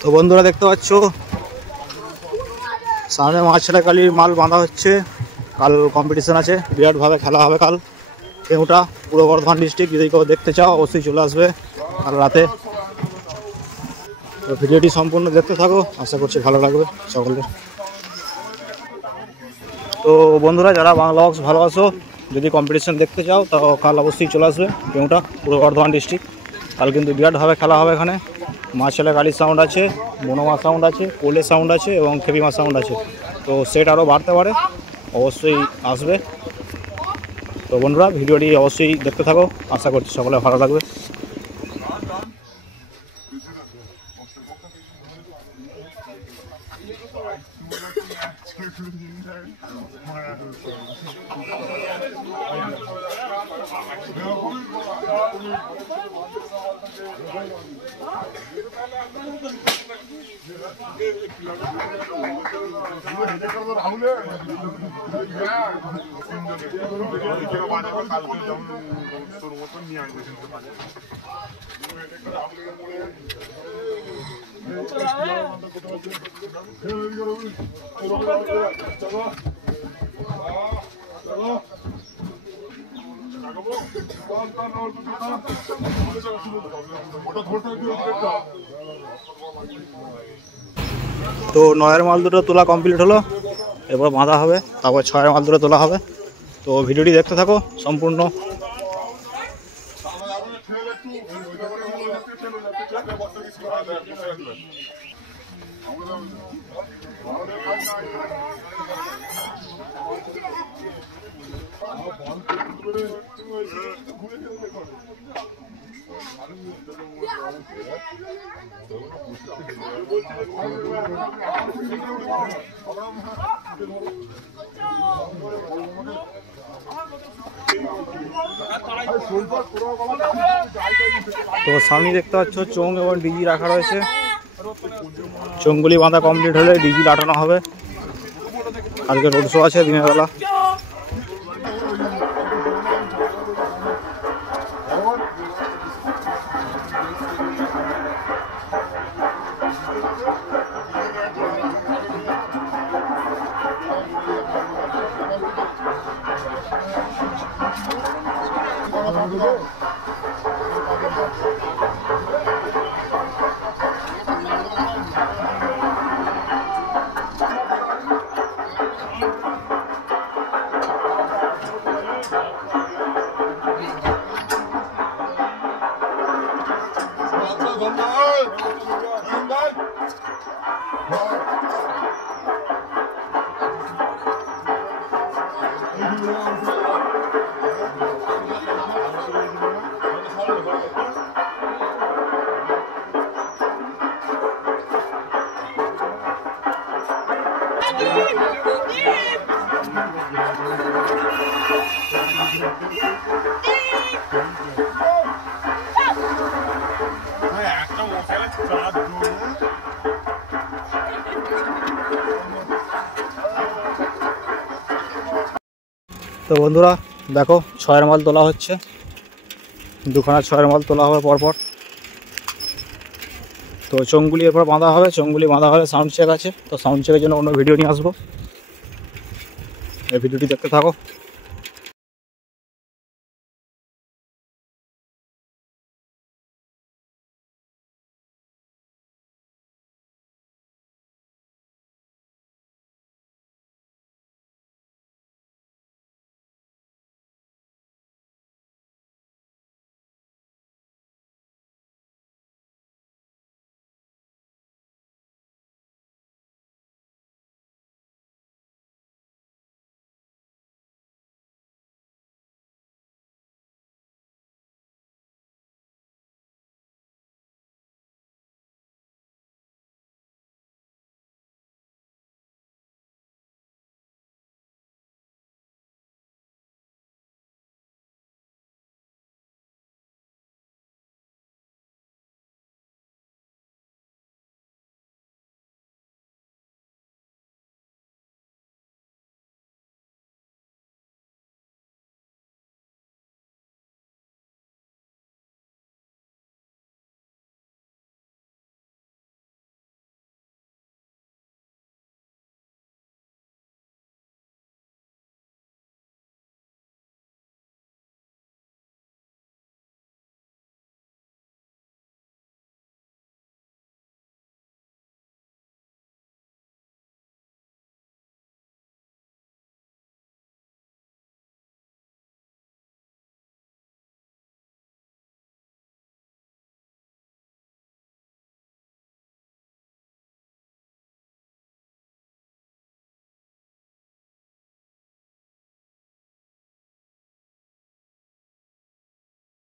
তো বন্ধুরা দেখতে পাচ্ছ সামনে মাছরা কালির মাল বাঁধা হচ্ছে। কাল কম্পিটিশন আছে, বিরাটভাবে খেলা হবে কাল। কেউটা পূর্ব বর্ধমান ডিস্ট্রিক্ট, যদি কেউ দেখতে চাও অবশ্যই চলে আসবে কাল রাতে। তো ভিডিওটি সম্পূর্ণ দেখতে থাকো, আশা করছি ভালো লাগবে সকলের। তো বন্ধুরা যারা বাংলা বক্স ভালোবাসো, যদি কম্পিটিশন দেখতে চাও তাও কাল অবশ্যই চলে আসবে কেউটা পূর্ব বর্ধমান ডিস্ট্রিক্ট। কাল কিন্তু বিরাটভাবে খেলা হবে এখানে। মাছলা গাড়ির সাউন্ড আছে, বনমা সাউন্ড আছে, কোলে সাউন্ড আছে এবং খেপিমা সাউন্ড আছে। তো সেট আরও বাড়তে পারে, অবশ্যই আসবে। তো বন্ধুরা ভিডিওটি অবশ্যই দেখতে থাকো, আশা করছি সকলে ভালো লাগবে। তো 9-এর মাল দুটো তোলা কমপ্লিট হলো, এরপর বাঁধা হবে, তারপর 6-এর মাল দুটো তোলা হবে। তো ভিডিওটি দেখতে থাকো সম্পূর্ণ। তো সামনে দেখতে পাচ্ছ চোং এবং ডিজি রাখা রয়েছে। চোংগুলি বাঁধা কমপ্লিট হলে ডিজি লাটানো হবে। আজকে রোড শো আছে দিনের বেলা। তো বন্ধুরা দেখো 6-এর মাল তোলা হচ্ছে, দুখানা 6-এর মাল তোলা হবে পরপর। তো চোঙগুলি এরপর বাঁধা হবে। চোঙগুলি বাঁধা হলে সাউন্ড চেক আছে, তো সাউন্ড চেকের জন্য অন্য ভিডিও নিয়ে আসবো। এই ভিডিওটি দেখতে থাকো।